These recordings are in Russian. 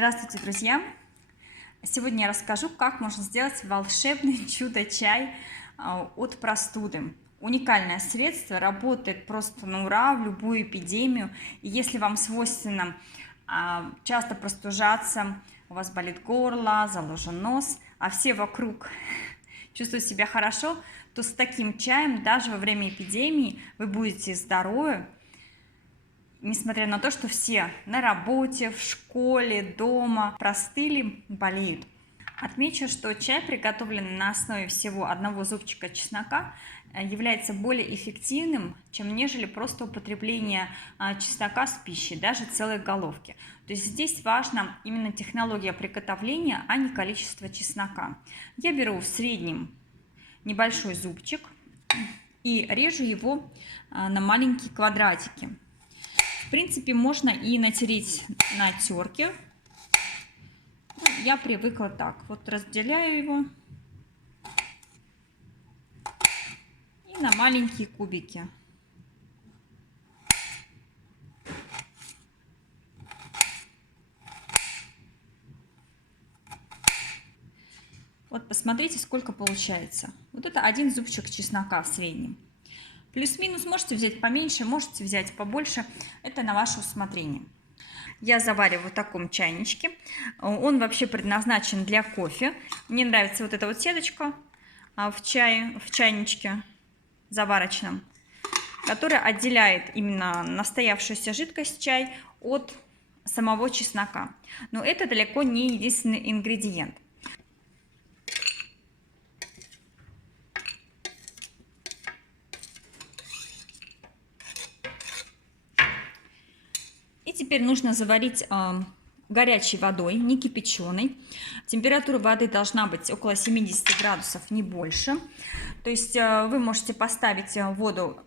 Здравствуйте, друзья! Сегодня я расскажу, как можно сделать волшебный чудо-чай от простуды. Уникальное средство, работает просто на ура в любую эпидемию. И если вам свойственно часто простужаться, у вас болит горло, заложен нос, а все вокруг чувствуют себя хорошо, то с таким чаем даже во время эпидемии вы будете здоровы, несмотря на то, что все на работе, в школе, дома простыли, болеют. Отмечу, что чай, приготовленный на основе всего одного зубчика чеснока, является более эффективным, чем нежели просто употребление чеснока с пищей, даже целой головки. То есть здесь важна именно технология приготовления, а не количество чеснока. Я беру в среднем небольшой зубчик и режу его на маленькие квадратики. В принципе, можно и натереть на терке. Я привыкла так. Вот разделяю его и на маленькие кубики. Вот посмотрите, сколько получается. Вот это один зубчик чеснока в среднем. Плюс-минус можете взять поменьше, можете взять побольше. Это на ваше усмотрение. Я завариваю в таком чайничке. Он вообще предназначен для кофе. Мне нравится вот эта вот сеточка в чайничке заварочном, которая отделяет именно настоявшуюся жидкость чай от самого чеснока. Но это далеко не единственный ингредиент. И теперь нужно заварить горячей водой, не кипяченой. Температура воды должна быть около 70 градусов, не больше. То есть вы можете поставить воду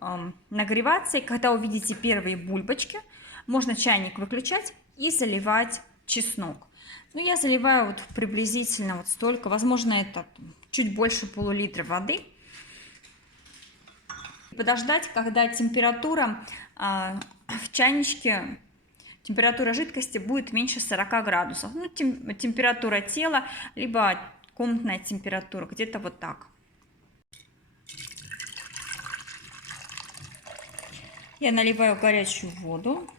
нагреваться, и когда увидите первые бульбочки, можно чайник выключать и заливать чеснок. Ну, я заливаю вот приблизительно вот столько, возможно, это чуть больше полулитра воды. Подождать, когда температура в чайничке, температура жидкости будет меньше 40 градусов. Ну, температура тела, либо комнатная температура, где-то вот так. Я наливаю горячую воду.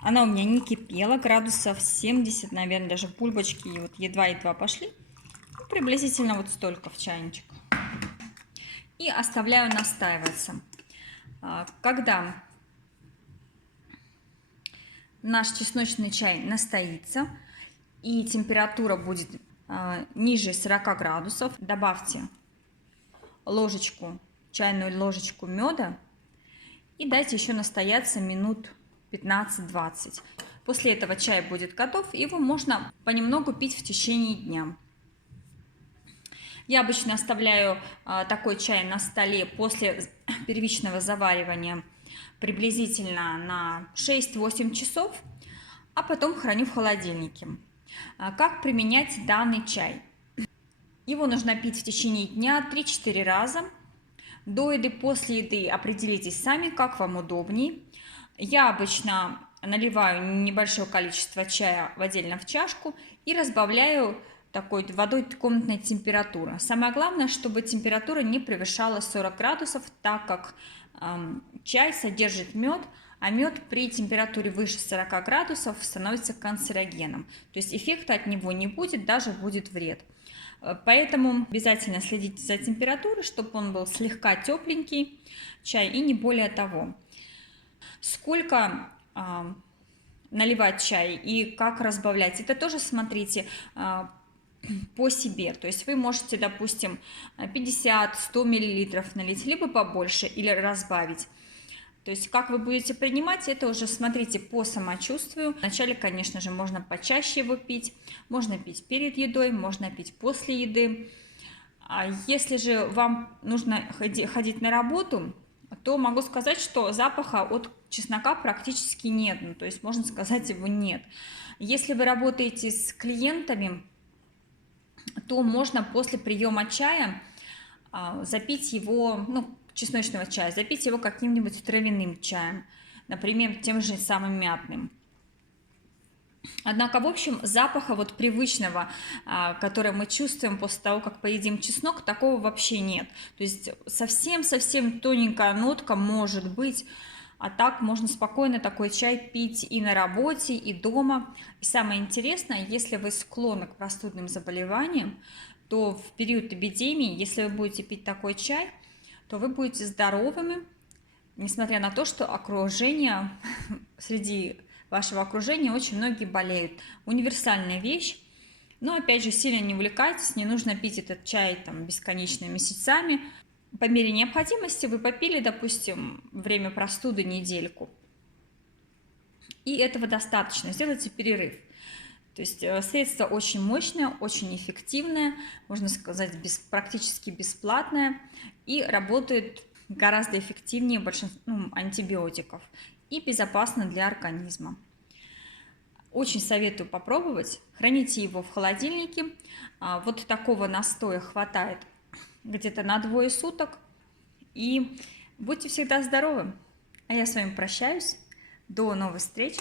Она у меня не кипела, градусов 70, наверное, даже бульбочки вот едва-едва пошли. Приблизительно вот столько в чайничек. И оставляю настаиваться. Когда наш чесночный чай настоится и температура будет ниже 40 градусов, добавьте чайную ложечку меда и дайте еще настояться минут 15-20. После этого чай будет готов, и его можно понемногу пить в течение дня. Я обычно оставляю такой чай на столе после первичного заваривания приблизительно на 6-8 часов, а потом храню в холодильнике. Как применять данный чай? Его нужно пить в течение дня 3-4 раза. До еды, после еды определитесь сами, как вам удобнее. Я обычно наливаю небольшое количество чая отдельно в чашку и разбавляю такой водой комнатной температуры. Самое главное, чтобы температура не превышала 40 градусов, так как чай содержит мед, а мед при температуре выше 40 градусов становится канцерогеном. То есть эффекта от него не будет, даже будет вред. Поэтому обязательно следите за температурой, чтобы он был слегка тепленький, чай, и не более того. Сколько наливать чай и как разбавлять, это тоже смотрите по себе. То есть вы можете, допустим, 50-100 мл налить, либо побольше, или разбавить. То есть как вы будете принимать, это уже смотрите по самочувствию. Вначале, конечно же, можно почаще его пить. Можно пить перед едой, можно пить после еды. А если же вам нужно ходить на работу, то могу сказать, что запаха от чеснока практически нет. Ну, то есть можно сказать, его нет. Если вы работаете с клиентами, то можно после приема чая запить его, чесночного чая, запить его каким-нибудь травяным чаем, например, тем же самым мятным. Однако, в общем, запаха вот привычного, который мы чувствуем после того, как поедим чеснок, такого вообще нет. То есть совсем-совсем тоненькая нотка может быть, а так можно спокойно такой чай пить и на работе, и дома. И самое интересное, если вы склонны к простудным заболеваниям, то в период эпидемии, если вы будете пить такой чай, то вы будете здоровыми, несмотря на то, что окружение, среди вашего окружения очень многие болеют. Универсальная вещь. Но опять же, сильно не увлекайтесь, не нужно пить этот чай там бесконечными месяцами. По мере необходимости вы попили, допустим, время простуды недельку. И этого достаточно. Сделайте перерыв. То есть средство очень мощное, очень эффективное, можно сказать, практически бесплатное и работает гораздо эффективнее большинства антибиотиков и безопасно для организма. Очень советую попробовать. Храните его в холодильнике. Вот такого настоя хватает где-то на 2 суток. И будьте всегда здоровы. А я с вами прощаюсь. До новых встреч.